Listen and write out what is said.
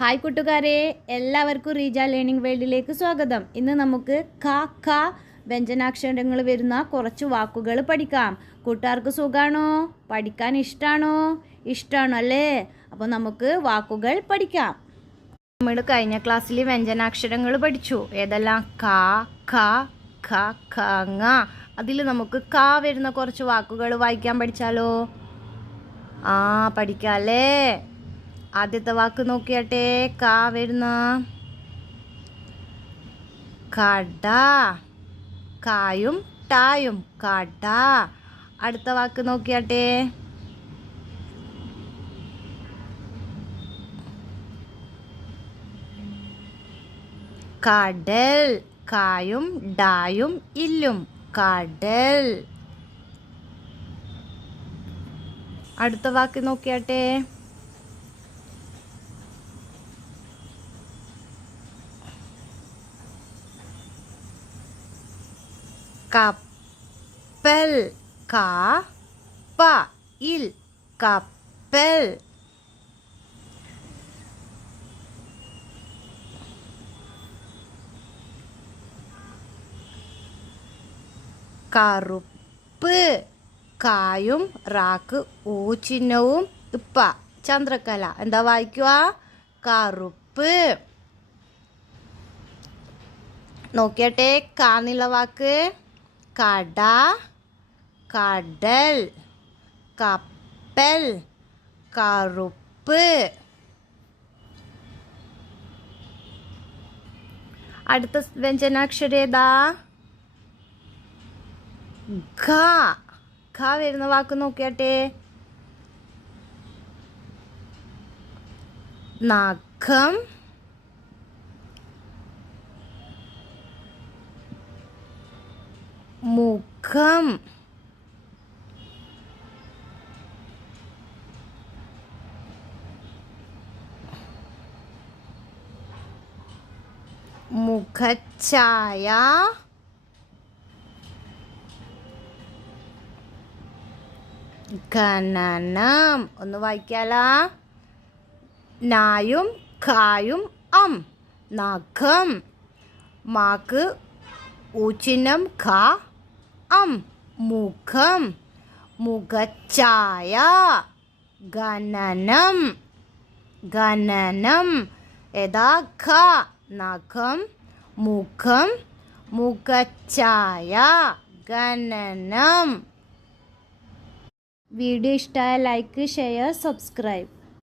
Hi കൂട്ടുകാരെ, എല്ലാവർക്കും Reeja learning വേൾഡിലേക്ക് സ്വാഗതം. ഇന്ന് നമുക്ക് ക ഖ വ്യഞ്ജനാക്ഷരങ്ങൾ വരുന്ന കുറച്ച് വാക്കുകൾ പഠിക്കാം. കൂട്ടുകാർക്ക് സുഖാണോ? പഠിക്കാൻ ഇഷ്ടമാണോ? ഇഷ്ടമാണോ അല്ലേ? അപ്പോൾ നമുക്ക് വാക്കുകൾ പഠിക്കാം. നമ്മൾ കഴിഞ്ഞ ക്ലാസ്സിൽ വ്യഞ്ജനാക്ഷരങ്ങൾ പഠിച്ചു. ഏതെല്ലാം? ക ഖ ഖ ഖ ങ. അതിൽ നമുക്ക് ക വരുന്ന കുറച്ച് വാക്കുകൾ വായിക്കാൻ പഠിച്ചാലോ? പഠിക്കാം അല്ലേ? ആദ്യത്തെ വാക്ക് നോക്കിയാട്ടെ. ക വരുന്ന കട. കായും ടായും കട. അടുത്ത വാക്ക് നോക്കിയാട്ടെ. കടൽ. കായും ഡായും ഇല്ലും കടൽ. അടുത്ത വാക്ക് നോക്കിയാട്ടെ. കപ്പൽ. ക പ ഇൽ കപ്പൽ. കറുപ്പ്. കായും റാക്ക് ഊ ചിഹ്നവും ഇപ്പ ചന്ദ്രക്കല. എന്താ വായിക്കുക? കറുപ്പ്. നോക്കിയട്ടെ. കാന്നുള്ള വാക്ക്. കട, കടൽ, കപ്പൽ, കറുപ്പ്. അടുത്ത വ്യഞ്ജനാക്ഷരം ഏതാ? ഘ. ഘ വരുന്ന വാക്ക് നോക്കിയാട്ടെ. നഖം, മുഖം, മുഖഛായ, ഖനനം. ഒന്ന് വായിക്കാലാ. നായും ഖായും അം നഖം. മാക്ക് ഊച്ചിഹ്നം ഖ അം മുഖം. മുഖഛായ. ഖനനം. ഖനനം. ഏതാ? ഖ. നഖം, മുഖം, മുഖഛായ, ഖനനം. വീഡിയോ ഇഷ്ടമായ ലൈക്ക്, ഷെയർ, സബ്സ്ക്രൈബ്.